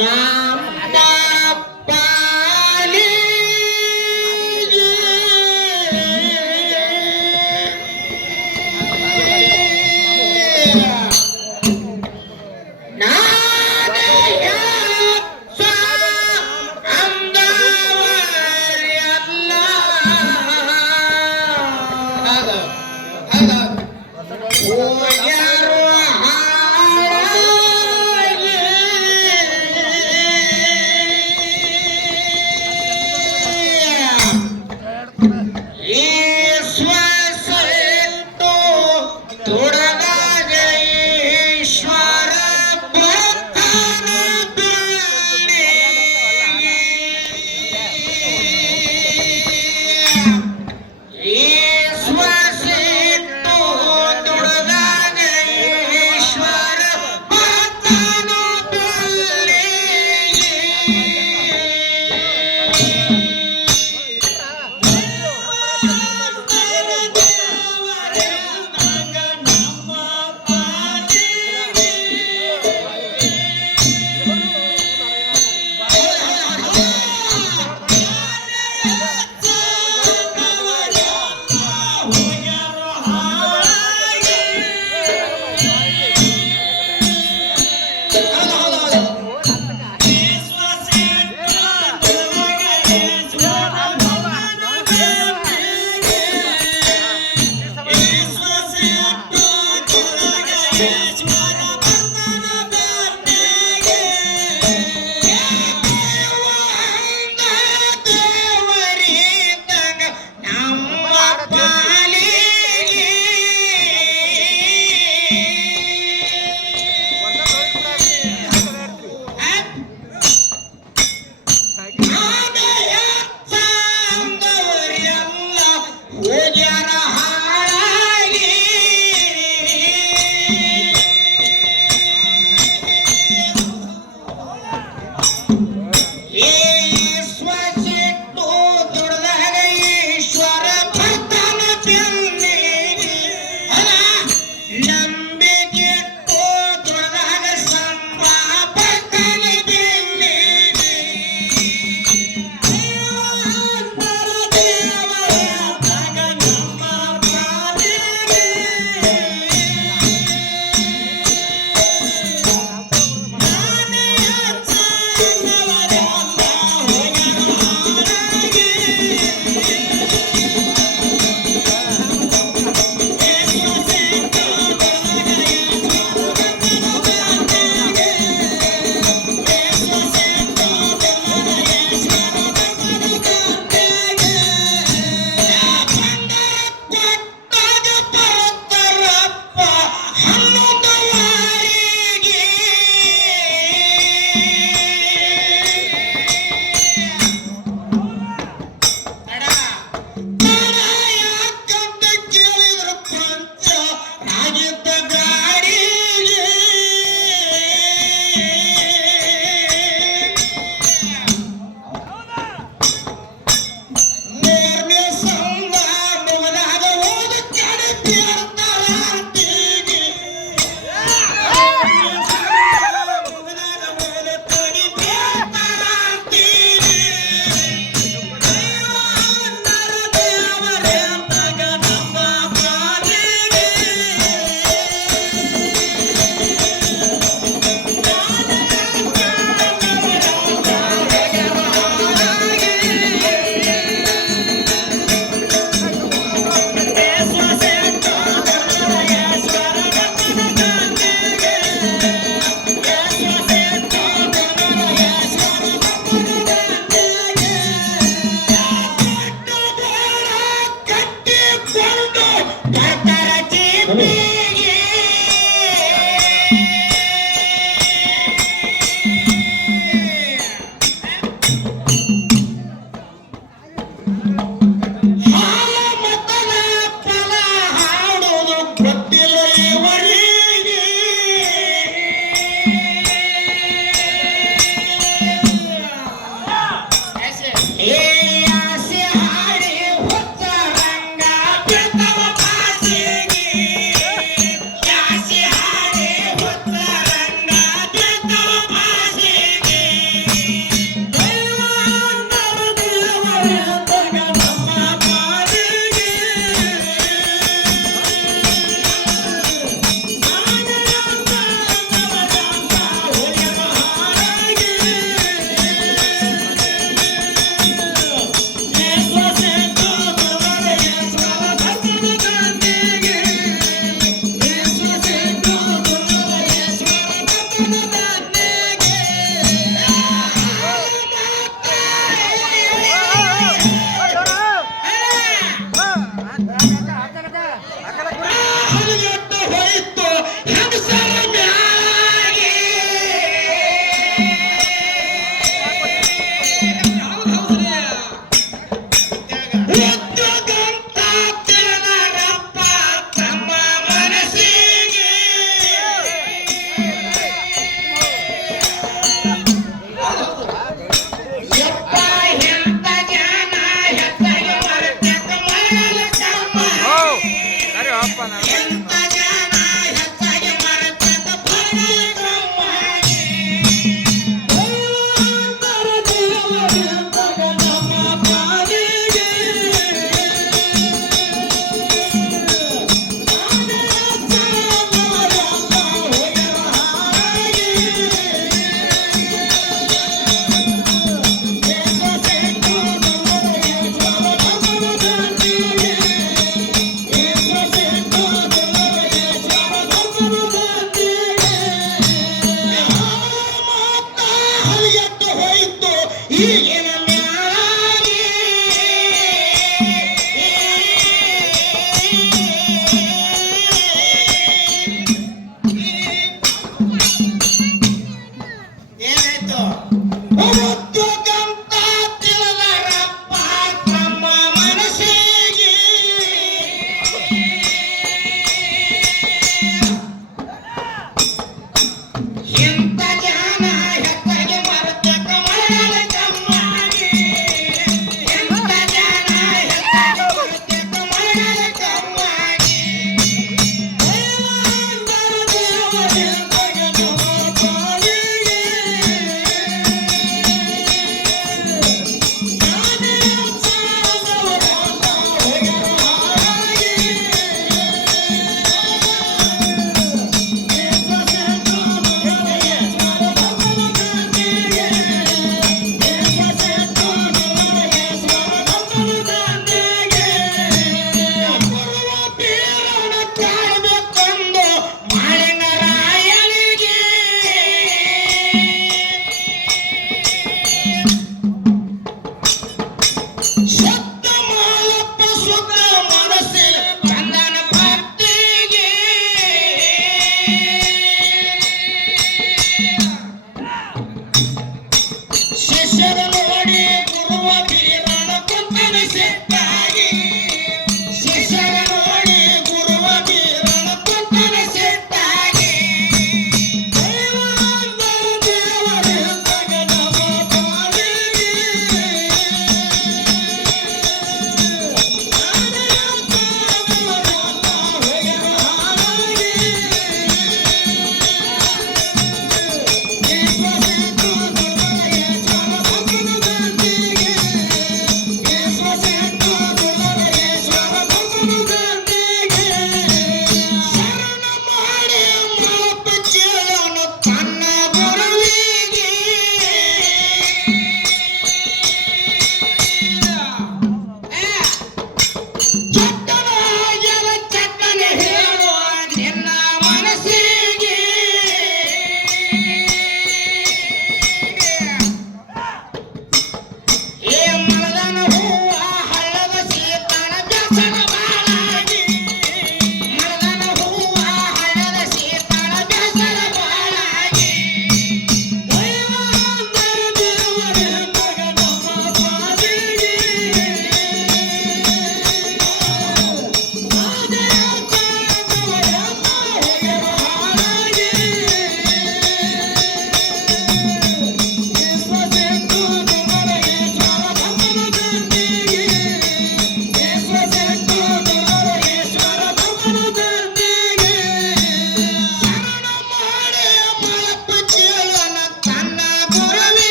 ನಮ್ಮ toda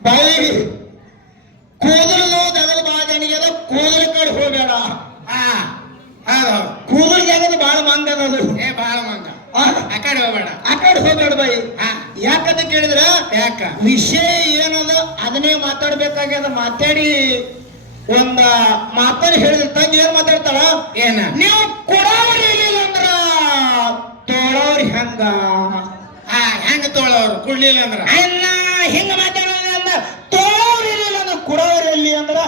ಬಾಯಿಗೆ ಕೂದಲು ಬಾಳ ಜನಿಗೆ ಕೂದಲ ಕಡೆ ಹೋಗ್ಬೇಡ. ಕೂದಲು ಜಾಗದ ಬಾಳ ಮಂಗ ಅದು ಏ ಬಾಳ ಮಂಗ ಆ, ಕಡೆ ಹೋಗ್ಬೇಡ. ಆ ಕಡೆ ಹೋಗ್ಬೇಡ ಬಾಯಿ. ಯಾಕಂತ ಕೇಳಿದ್ರ? ಯಾಕ? ವಿಷಯ ಏನದ? ಅದನ್ನೇ ಮಾತಾಡ್ಬೇಕಾಗ್ಯದ. ಮಾತಾಡಿ. ಒಂದ ಮಾತಾಡಿ ಹೇಳಿದ ತಂಗಿ ಏನ್ ಮಾತಾಡ್ತಾಳ? ಏನ? ನೀವು ಕೊಡೋರು ಇರ್ಲಿಲ್ಲ ಅಂದ್ರ ತೊಳೋರ್ ಹೆಂಗ? ಹೆಂಗ ತೋಳವ್ರು ಕುಡ್ಲಿಲ್ಲ ಅಂದ್ರ? ಅಲ್ಲ ಹಿಂಗ ಮಾತಾಡ ಇರ್ಲಿಲ್ಲ ಅಂದ್ರ ಎಲ್ಲಿ ಅಂದ್ರ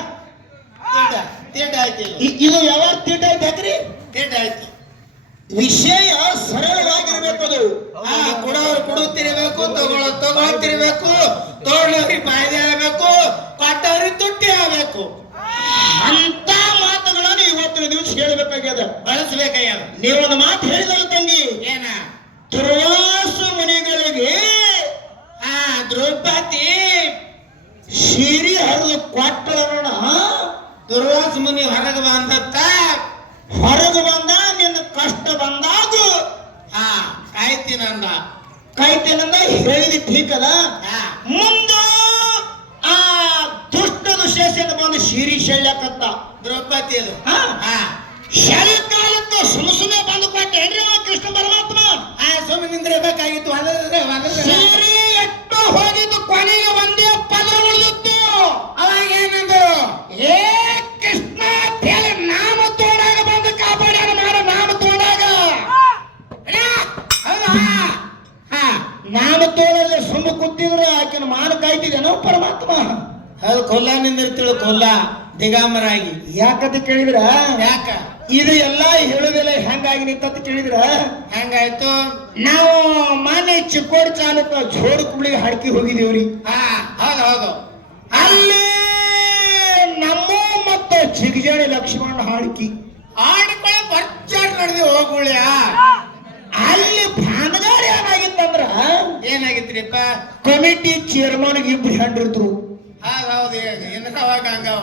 ತಿಂಡ ತಿಂಡ ಆಯ್ತು ಇದು. ಯಾವ ತೀಟ ಆಯ್ತು ವಿಷಯ ಸರಳವಾಗಿರ್ಬೇಕು ಅದು. ಕೊಡೋರು ಕೊಡುತ್ತಿರಬೇಕು ತಗೊಳ ತಗೊಳ್ತಿರ್ಬೇಕು ತೋಳಿ ಬಾಯ್ದೆ ಆಗಬೇಕು ಕೊಟ್ಟವ್ರಿ ತುಟ್ಟಿ ಆಗಬೇಕು ಅಂತ ಮಾತುಗಳನ್ನು ಇವತ್ತಿನ ದಿವಸ ಹೇಳ್ಬೇಕಾಗ್ಯದ. ಬಳಸ್ಬೇಕಯ್ಯ. ನೀವೊಂದು ಮಾತು ಹೇಳಿದಳು ತಂಗಿ. ಏನ? ದುರ್ವಾಸ ಮುನಿಗಳಿಗೆ ಹಾ ದ್ರೌಪದಿ ಸಿರಿ ಹರಿದು ಕೊಟ್ಟಳನ ದುರ್ವಾಸ ಮುನಿ ಹೊರಗೆ ಬಂದತ್ತ ಹೊರಗೆ ಬಂದ ನಿನ್ನ ಕಷ್ಟ ಬಂದಾಗ ಹಾ ಕಾಯ್ತೀನಂದ ಕಾಯ್ತೇನಂದ ಹೇಳಿದ ಠೀಕದ ಮುಂದೆ ಆ ದುಷ್ಟ ದುಶೇಷನ ಬಂದು ಶಿರಿ ಶೆಳ್ಳಕತ್ತ ದ್ರೌಪದಿ ಅದು. ಶರತ್ಕಾಲಕ್ಕೆ ಸುಮಸುನೆ ಬಂದು ಕೊಟ್ಟ ಏನ್ರಿ ಅವ ಕೃಷ್ಣ ಪರಮಾತ್ಮ. ಆ ಸುಮ್ಮನೆ ನಿಂದ್ರಬೇಕಾಗಿತ್ತು ಹೊಲದ್ರೆ ಹೊಲದ್ರೆ. ಅದು ಕೊಲ್ಲ ನಿಂದಿರ್ತಿಳು ಕೊಲ್ಲ ದಿಗಾಮರಾಗಿ. ಯಾಕಂತ ಕೇಳಿದ್ರ? ಯಾಕ? ಇದು ಎಲ್ಲಾ ಹೇಳುದಿಲ್ಲ ಹೆಂಗಾಗಿ ನಿಂತಂತ ಕೇಳಿದ್ರ? ಹೆಂಗಾಯ್ತು? ನಾವು ಮಾನೆ ಚಿಕ್ಕೋಡ್ ಚಾಲಕ ಜೋಡು ಕುಬ್ಳಿಗೆ ಹಡ್ಕಿ ಹೋಗಿದೀವ್ರಿ ಹಾ ಹೌದು ಹೌದು. ಅಲ್ಲಿ ನಮ್ಮ ಮತ್ತು ಚಿಗಜಾಣಿ ಲಕ್ಷ್ಮಣ ಹಾಡ್ಕಿ. ಆಡಿಕೊಳ್ಳ ಬರ್ಚಾಡ್ ನಡೆದಿ ಹೋಗುಳ್ಯ. ಅಲ್ಲಿ ಭಾನಗಾರ ಏನಾಗಿತ್ತಂದ್ರ? ಏನಾಗಿತ್ರಿಪ್ಪ? ಕಮಿಟಿ ಚೇರ್ಮನ್ ಇಬ್ರು ಹೆಂಡ್ರಿದ್ರು. ಹೌದು ಹಂಗವ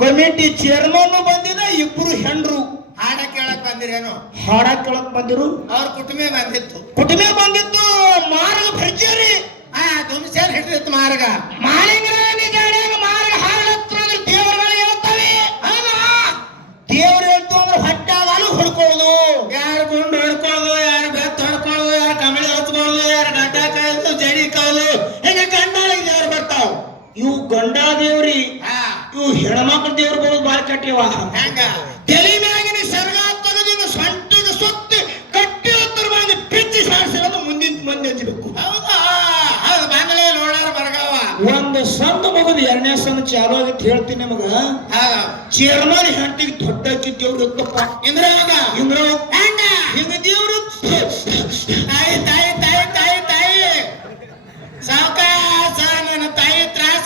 ಕಮಿಟಿ ಚೇರ್ಮನ್ ಬಂದಿದ ಇಬ್ರು ಹೆಂಡ್ರು. ಹಾಡ ಕೇಳಕ್ ಬಂದಿರೇನು? ಹಾಡ ಕೇಳಕ್ ಬಂದಿರು. ಅವ್ರ ಕುಟುಂಬ ಬಂದಿತ್ತು. ಕುಟುಂಬ ಬಂದಿತ್ತು ಮಾರ್ಗ ಭರ್ಜರಿ. ಆ ದುಮ್ಸೇರ್ ಹಿಡಿದಿತ್ತು ಮಾರ್ಗ. ಮಾಲಿಂಗರಾಣಿ ಗಂಡ ದೇವ್ರಿ ಹಾ. ಇವು ಹೆಣ್ಮಕ್ಳ ದೇವ್ರು ಬರೋದು ಬಾಳ ಕಟ್ಟಿವ ಹೆಂಗ? ತಲೆ ಮ್ಯಾಗಿನ ಸರ್ಗ ತೆಗೆದಿನ ಸೊಂಟದ ಸುತ್ತಿ ಕಟ್ಟಿ ಹತ್ತರ ಬಂದು ಪಿಚ್ಚಿ ಸಾರಿಸಿರೋದು ಮುಂದಿನ ಮಂದಿ ಹಚ್ಚಬೇಕು ಹೌದಾ? ಹೌದು ಬಂಗಲೆ ನೋಡಾರ ಬರ್ಗಾವ. ಒಂದು ಸಂತ ಮಗದ ಎರಡನೇ ಸಂದ ಚಾಲು ಆಗಿತ್ತು ಹೇಳ್ತೀನಿ ನಿಮಗ. ಚೇರ್ಮನ್ ಹೆಂಡತಿಗೆ ದೊಡ್ಡ ಹಚ್ಚಿದ್ದೇವ್ರು ಇತ್ತಪ್ಪ. ಇಂದ್ರ ಹಿಂಗ್ರ ಹೆಂಗ?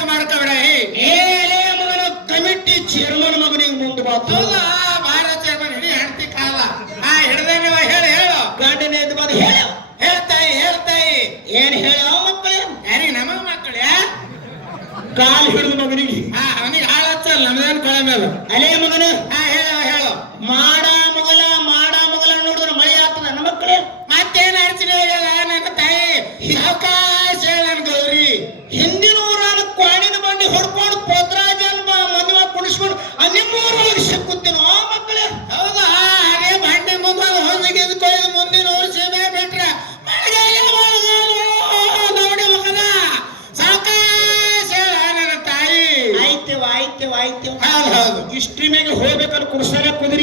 ಹೇ ಏನೇ ಮಗನ ಕಮಿಟಿ ಚೇರ್ಮನ್ ಮಗನಿಗೆ ಮುಂದೆ ಬಾತು. ಭಾರ ಚೇರ್ಮನ್ ಹಿಡಿ ಹೆಂಡತಿ ಕಾಲ. ಹಾ ಹಿಡ್ದೆ ನೀವು ಹೇಳು ಹೇಳು. ಗಂಡನೇ ಎದ್ದು ಬಂದು ಹೇಳ. ಹೇಳ್ತಾಯಿ ಹೇಳ್ತಾಯಿ. ಏನ್ ಹೇಳ ಮಕ್ಕಳೇ? ಯಾರಿಗೆ ನಮಗ ಮಕ್ಕಳು? ಕಾಲ್ ಹಿಡಿದು ಮಗನಿಗೆ. ಹಾ ಅವನಿಗೆ ಹಾಳು ಹಚ್ಚಲ್ಲ ನಮ್ದೇನು ಕೊಳ ಮೇಲೆ. ಅಲೇ ಮಗನ. ಹಾ por solo poder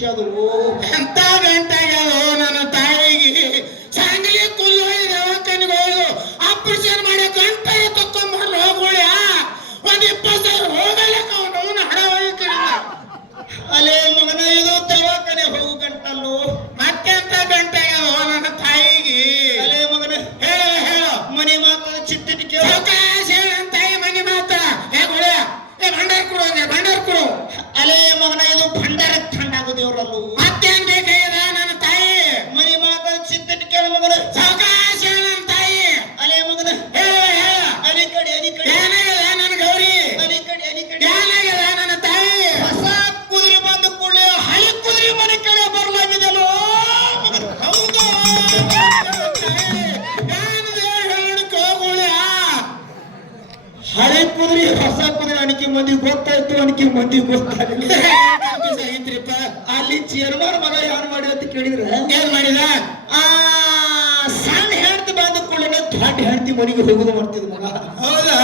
ಗಿಡಿಸ್ಯಾದು ಎಂತ ಗಂಟಾಗ್ಯಾವ ನನ್ನ ಮಂದಿ ಗೊತ್ತಾಗಲಿಲ್ಲ ಐತ್ರಿಪ್ಪ ಅಲ್ಲಿ ಚೇರ್ಮನ್ ಮಗ ಯಾರು ಮಾಡಿ ಅಂತ ಕೇಳಿದ್ರ? ಏನ್ ಮಾಡಿದ? ಆ ಸಣ್ಣ ಹೆಂಡತಿ ಬಂದ ಕೂಡಲೇ ದೊಡ್ಡ ಹೆಂಡತಿ ಮನೆಗೆ ಹೋಗುದು ಮಾಡ್ತಿದ್ ಮಗ. ಹೌದಾ?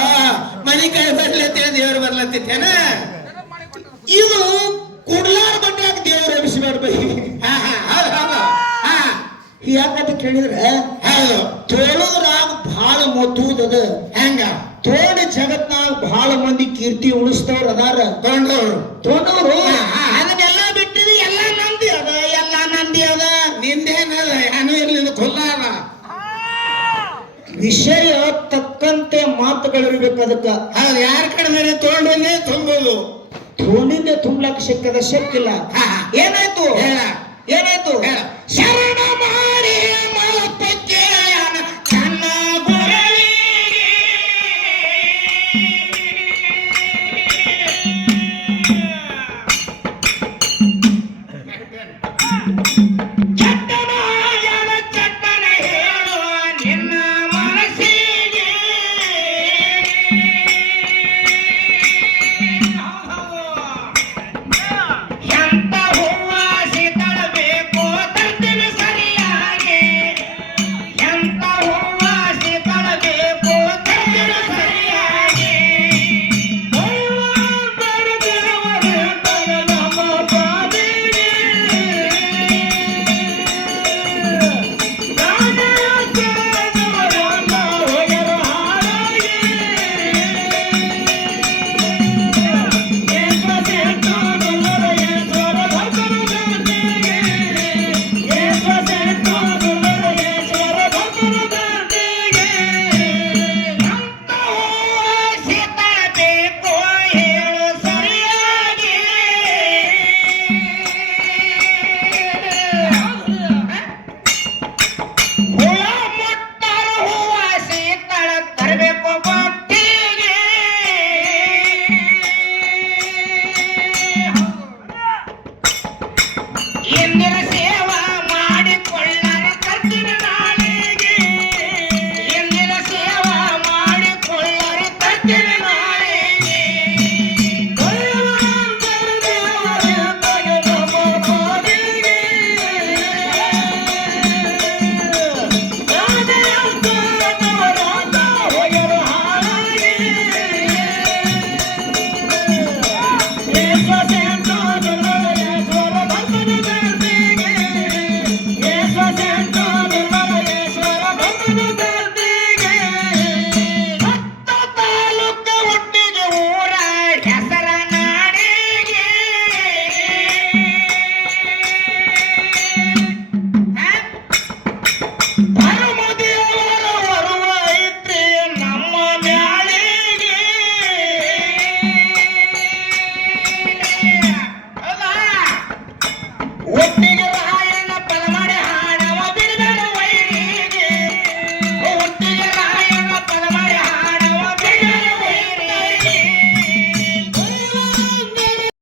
ಮನೆ ಕೈ ಬರ್ಲತ್ತೆ ದೇವ್ರು ಬರ್ಲತ್ತೇನ ಇದು ಕುಡ್ಲಾರ ಬಟ್ಟಾಗ ದೇವ್ರ ಎಬ್ಬಿಸಬೇಡ ಬೈ ಯಾಕಂತ ಕೇಳಿದ್ರೆ ತೋಳದ್ರಾಗ ಬಹಳ ಮೊತ್ತುದದ ಹೆಂಗ? ತೋಡಿ ಜಗತ್ನಾಗ ಬಹಳ ಮಂದಿ ಕೀರ್ತಿ ಉಳಿಸ್ತವ್ರ ಅದಾರ ಹಾ, ಹಾ. ಅದನ್ನೆಲ್ಲ ಬಿಟ್ಟಿದ್ದು ಎಲ್ಲ ನಂದಿ ಅದ ಎಲ್ಲ ನಂದಿ ಅದ. ನಿಂದೇನದ ಏನು ಇರ್ಲಿಲ್ಲ ಖುಲ್ಲಾರ ವಿಷಯ ತಕ್ಕಂತೆ ಮಾತುಗಳಿರ್ಬೇಕು ಅದಕ್ಕ. ಹೌದು ಯಾರ ಕಡೆ ತೊಗೊಂಡೇ ತುಂಬೋದು. ತೋಣಿಂದ ತುಂಬಲಕ್ ಸಿಕ್ಕದ ಶಕ್ತಿಲ್ಲ. ಏನಾಯ್ತು? ಏನಾಯ್ತು? ಹೇಳ.